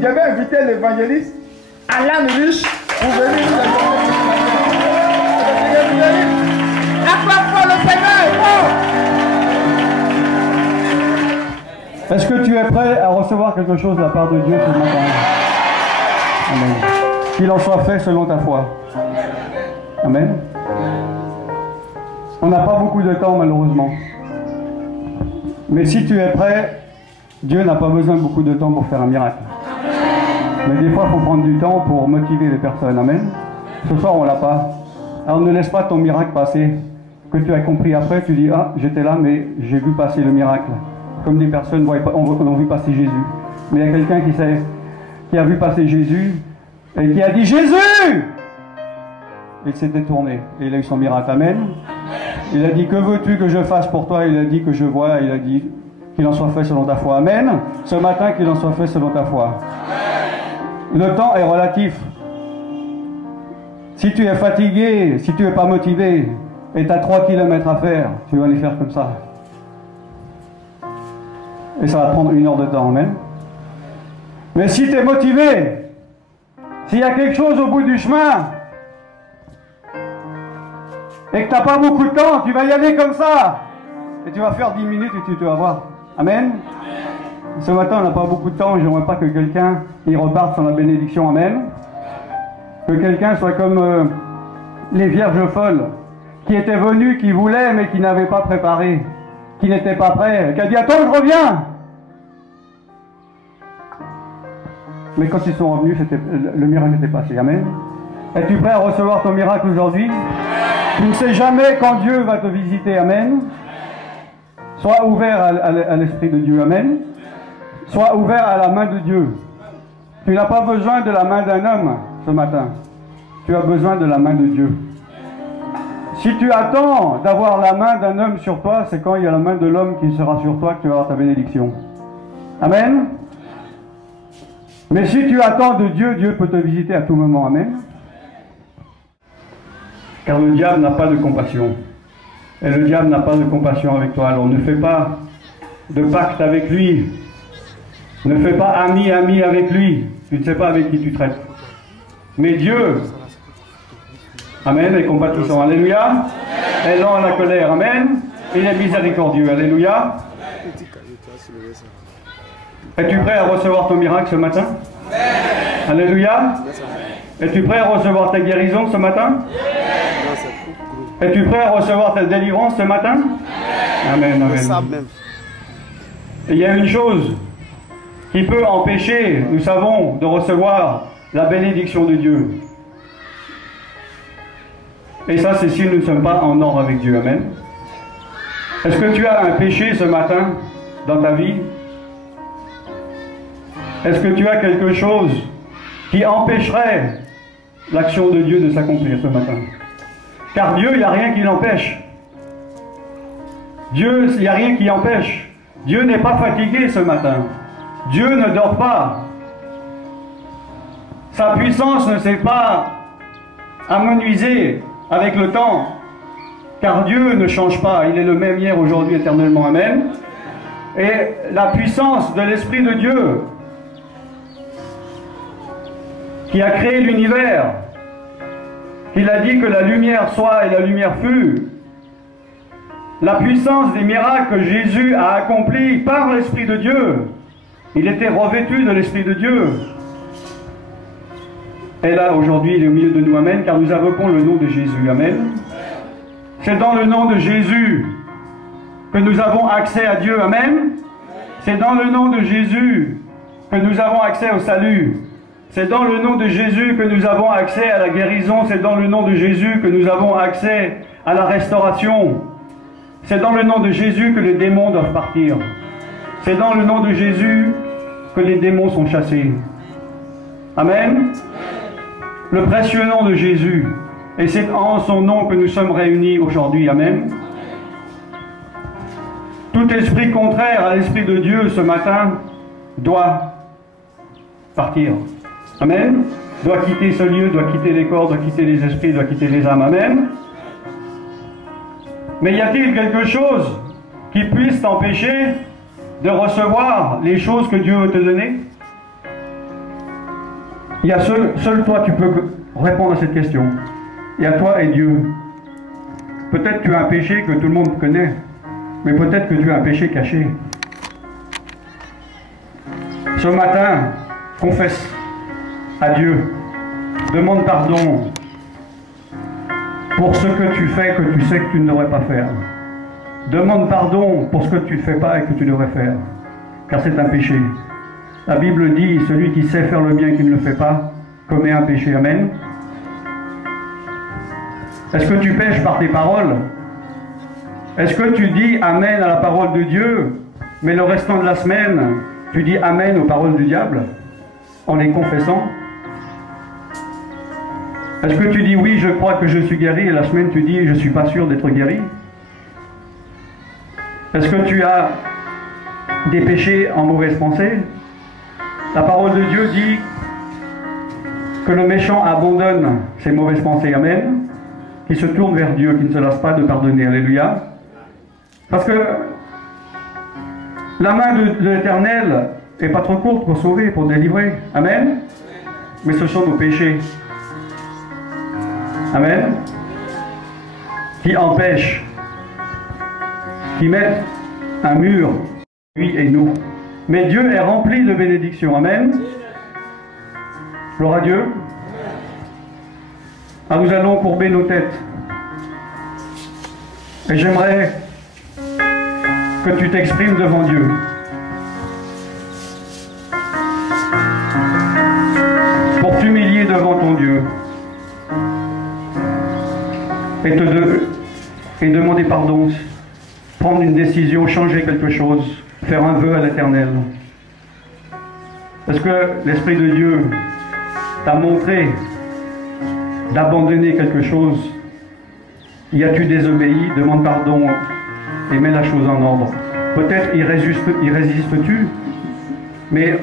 j'avais invité l'évangéliste Alan Rich pour venir nous accompagner. Acclame pour le Seigneur est fort. Est-ce que tu es prêt à recevoir quelque chose de la part de Dieu ce matin? Amen. Qu'il en soit fait selon ta foi. Amen. On n'a pas beaucoup de temps malheureusement. Mais si tu es prêt, Dieu n'a pas besoin de beaucoup de temps pour faire un miracle. Mais des fois, il faut prendre du temps pour motiver les personnes. Amen. Ce soir, on ne l'a pas. Alors ne laisse pas ton miracle passer. Que tu as compris après, tu dis, ah, j'étais là, mais j'ai vu passer le miracle. Comme des personnes ont vu passer Jésus. Mais il y a quelqu'un qui a vu passer Jésus et qui a dit, Jésus! Il s'est détourné et il a eu son miracle. Amen. Il a dit, que veux-tu que je fasse pour toi? Il a dit que je vois. Il a dit, qu'il en soit fait selon ta foi. Amen. Ce matin, qu'il en soit fait selon ta foi. Le temps est relatif. Si tu es fatigué, si tu n'es pas motivé, et tu as 3 kilomètres à faire, tu vas les faire comme ça. Et ça va prendre 1 heure de temps. Amen. Mais si tu es motivé, s'il y a quelque chose au bout du chemin, et que tu n'as pas beaucoup de temps, tu vas y aller comme ça. Et tu vas faire 10 minutes et tu vas voir. Amen. Ce matin, on n'a pas beaucoup de temps. Je n'aimerais pas que quelqu'un y reparte sur la bénédiction. Amen. Que quelqu'un soit comme les vierges folles, qui étaient venues, qui voulaient, mais qui n'avaient pas préparé, qui n'étaient pas prêts, qui a dit, attends, je reviens. Mais quand ils sont revenus, le miracle était passé. Amen. Es-tu prêt à recevoir ton miracle aujourd'hui? Tu ne sais jamais quand Dieu va te visiter. Amen. Sois ouvert à l'Esprit de Dieu. Amen. Sois ouvert à la main de Dieu. Tu n'as pas besoin de la main d'un homme ce matin. Tu as besoin de la main de Dieu. Si tu attends d'avoir la main d'un homme sur toi, c'est quand il y a la main de l'homme qui sera sur toi que tu vas avoir ta bénédiction. Amen. Mais si tu attends de Dieu, Dieu peut te visiter à tout moment. Amen. Car le diable n'a pas de compassion. Et le diable n'a pas de compassion avec toi. Alors ne fais pas de pacte avec lui. Ne fais pas ami avec lui. Tu ne sais pas avec qui tu traites. Mais Dieu, amen, est compatissant. Alléluia. Est lent à la colère. Amen. Il est miséricordieux. Alléluia. Es-tu prêt à recevoir ton miracle ce matin? Alléluia. Es-tu prêt à recevoir ta guérison ce matin? Es-tu prêt à recevoir ta délivrance ce matin? Amen, amen. Et il y a une chose qui peut empêcher, nous savons, de recevoir la bénédiction de Dieu. Et ça, c'est si nous ne sommes pas en ordre avec Dieu. Amen. Est-ce que tu as un péché ce matin dans ta vie? Est-ce que tu as quelque chose qui empêcherait l'action de Dieu de s'accomplir ce matin? Car Dieu, il n'y a rien qui l'empêche. Dieu, il n'y a rien qui empêche. Dieu n'est pas fatigué ce matin. Dieu ne dort pas. Sa puissance ne s'est pas amenuisée avec le temps. Car Dieu ne change pas. Il est le même hier, aujourd'hui, éternellement. Amen. Et la puissance de l'Esprit de Dieu qui a créé l'univers, qu'il a dit que la lumière soit et la lumière fut, la puissance des miracles que Jésus a accomplis par l'Esprit de Dieu, il était revêtu de l'Esprit de Dieu. Et là, aujourd'hui, il est au milieu de nous, amen, car nous invoquons le nom de Jésus, amen. C'est dans le nom de Jésus que nous avons accès à Dieu, amen. C'est dans le nom de Jésus que nous avons accès au salut. C'est dans le nom de Jésus que nous avons accès à la guérison. C'est dans le nom de Jésus que nous avons accès à la restauration. C'est dans le nom de Jésus que les démons doivent partir. C'est dans le nom de Jésus que les démons sont chassés. Amen. Le précieux nom de Jésus. Et c'est en son nom que nous sommes réunis aujourd'hui. Amen. Tout esprit contraire à l'Esprit de Dieu ce matin doit partir. Amen. Doit quitter ce lieu, doit quitter les corps, doit quitter les esprits, doit quitter les âmes. Amen. Mais y a-t-il quelque chose qui puisse t'empêcher de recevoir les choses que Dieu veut te donner? Il y a seul toi tu peux répondre à cette question. Il y a toi et Dieu. Peut-être tu as un péché que tout le monde connaît, mais peut-être que tu as un péché caché. Ce matin, confesse à Dieu. Demande pardon pour ce que tu fais que tu sais que tu ne devrais pas faire. Demande pardon pour ce que tu ne fais pas et que tu devrais faire, car c'est un péché. La Bible dit, celui qui sait faire le bien et qui ne le fait pas, commet un péché. Amen. Est-ce que tu pêches par tes paroles? Est-ce que tu dis Amen à la parole de Dieu, mais le restant de la semaine, tu dis Amen aux paroles du diable, en les confessant? Est-ce que tu dis oui, je crois que je suis guéri, et la semaine tu dis je ne suis pas sûr d'être guéri? Est-ce que tu as des péchés en mauvaise pensée? La parole de Dieu dit que le méchant abandonne ses mauvaises pensées, amen, qui se tourne vers Dieu, qui ne se lasse pas de pardonner, alléluia. Parce que la main de l'Éternel n'est pas trop courte pour sauver, pour délivrer, amen, mais ce sont nos péchés, amen, qui empêchent, qui mettent un mur, lui et nous. Mais Dieu est rempli de bénédictions. Amen. Gloire à Dieu. Ah, nous allons courber nos têtes. Et j'aimerais que tu t'exprimes devant Dieu. Pour t'humilier devant ton Dieu. Et demander pardon. Prendre une décision, changer quelque chose, faire un vœu à l'Éternel. Est-ce que l'Esprit de Dieu t'a montré d'abandonner quelque chose? Y as-tu désobéi? Demande pardon et mets la chose en ordre. Peut-être y résistes-tu, mais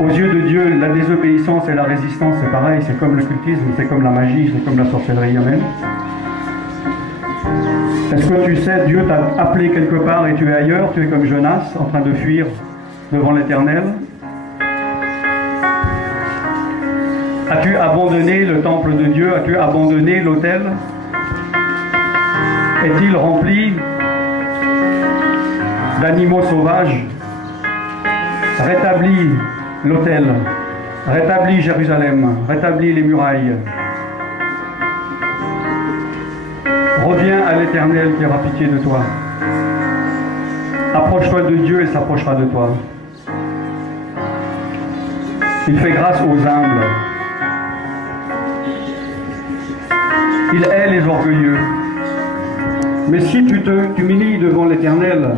aux yeux de Dieu, la désobéissance et la résistance, c'est pareil, c'est comme le cultisme, c'est comme la magie, c'est comme la sorcellerie. Amen. Est-ce que tu sais, Dieu t'a appelé quelque part et tu es ailleurs, tu es comme Jonas, en train de fuir devant l'Éternel? As-tu abandonné le temple de Dieu? As-tu abandonné l'autel? Est-il rempli d'animaux sauvages? Rétablis l'autel, rétablis Jérusalem, rétablis les murailles. Reviens à l'Éternel qui aura pitié de toi. Approche-toi de Dieu et s'approchera de toi. Il fait grâce aux humbles. Il hait les orgueilleux. Mais si tu t'humilies devant l'Éternel,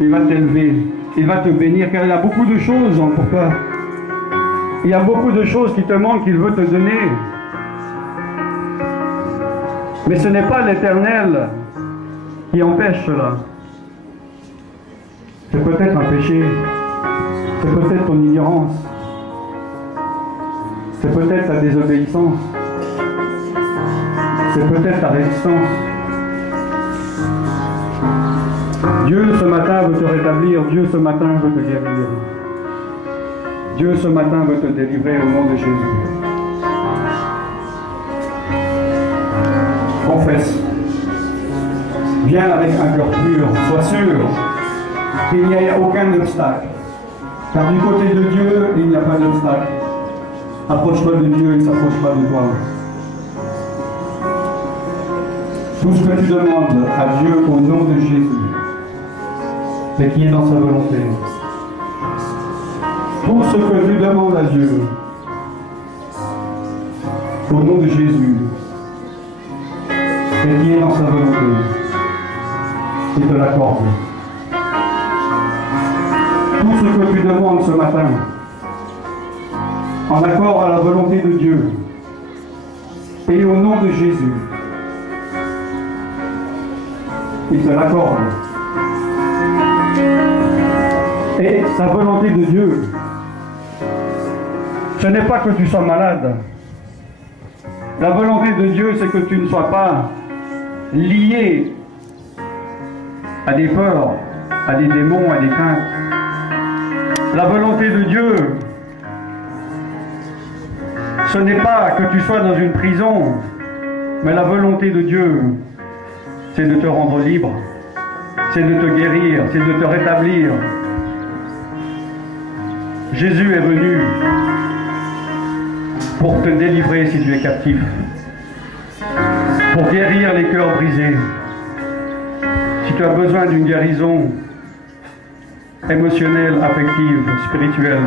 il va t'élever, il va te bénir, car il y a beaucoup de choses pour toi. Il y a beaucoup de choses qui te manquent, qu'il veut te donner. Mais ce n'est pas l'Éternel qui empêche cela. C'est peut-être un péché, c'est peut-être ton ignorance, c'est peut-être ta désobéissance, c'est peut-être ta résistance. Dieu ce matin veut te rétablir, Dieu ce matin veut te guérir. Dieu ce matin veut te délivrer au nom de Jésus. Confesse. Viens avec un cœur pur, sois sûr qu'il n'y a aucun obstacle. Car du côté de Dieu, il n'y a pas d'obstacle. Approche-toi de Dieu, il s'approchera de toi. Tout ce que tu demandes à Dieu au nom de Jésus, c'est qui est dans sa volonté. Tout ce que tu demandes à Dieu, au nom de Jésus, c'est qui est dans sa volonté. Il te l'accorde. Tout ce que tu demandes ce matin, en accord à la volonté de Dieu, et au nom de Jésus, il te l'accorde. Et sa volonté de Dieu, ce n'est pas que tu sois malade. La volonté de Dieu, c'est que tu ne sois pas lié à des peurs, à des démons, à des craintes. La volonté de Dieu, Ce n'est pas que tu sois dans une prison, mais la volonté de Dieu, c'est de te rendre libre, c'est de te guérir, c'est de te rétablir. Jésus est venu pour te délivrer si tu es captif, pour guérir les cœurs brisés. Si tu as besoin d'une guérison émotionnelle, affective, spirituelle,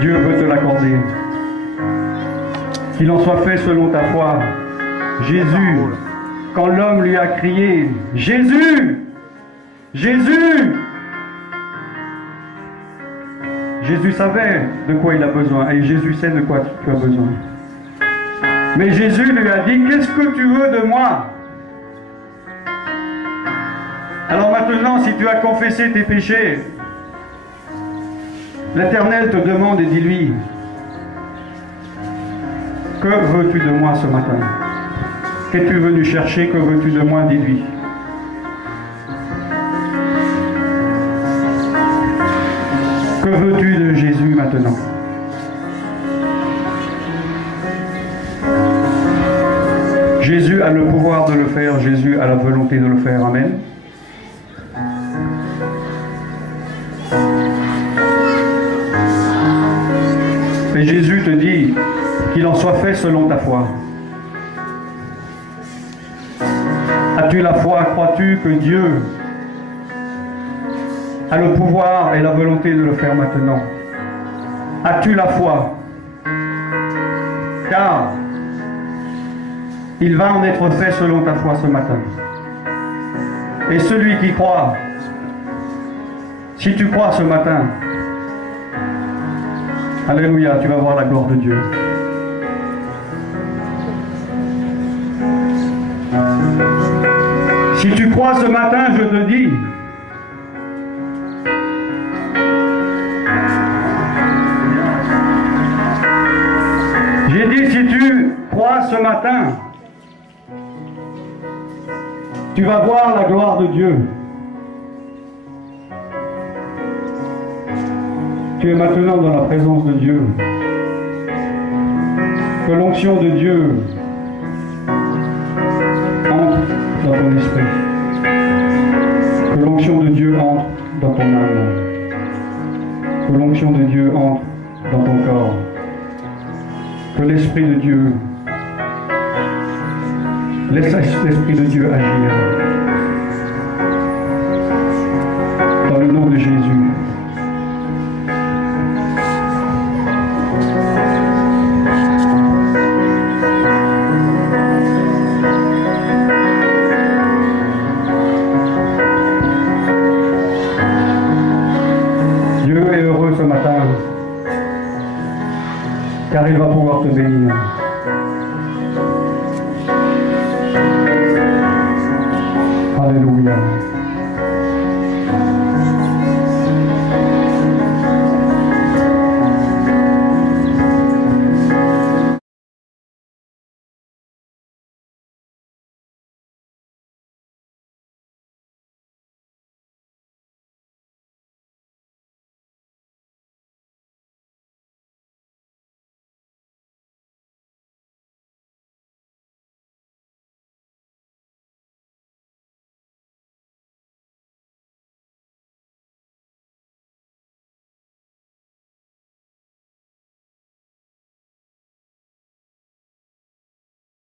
Dieu veut te l'accorder. Qu'il en soit fait selon ta foi. Jésus, quand l'homme lui a crié « Jésus! Jésus !» Jésus savait de quoi il a besoin et Jésus sait de quoi tu as besoin. Mais Jésus lui a dit « Qu'est-ce que tu veux de moi ?» Alors maintenant, si tu as confessé tes péchés, l'Éternel te demande et dis-lui, que veux-tu de moi ce matin? Qu'es-tu venu chercher? Que veux-tu de moi? Dis-lui. Que veux-tu de Jésus maintenant? Jésus a le pouvoir de le faire, Jésus a la volonté de le faire. Amen. Et Jésus te dit qu'il en soit fait selon ta foi. As-tu la foi? Crois-tu que Dieu a le pouvoir et la volonté de le faire maintenant? As-tu la foi? Car il va en être fait selon ta foi ce matin. Et celui qui croit, si tu crois ce matin, alléluia, tu vas voir la gloire de Dieu. Si tu crois ce matin, je te dis, j'ai dit si tu crois ce matin, tu vas voir la gloire de Dieu. Tu es maintenant dans la présence de Dieu. Que l'onction de Dieu entre dans ton esprit. Que l'onction de Dieu entre dans ton âme. Que l'onction de Dieu entre dans ton corps. Que l'Esprit de Dieu, laisse l'Esprit de Dieu agir. Dans le nom de Jésus. Ce matin, car il va pouvoir te bénir. Alléluia.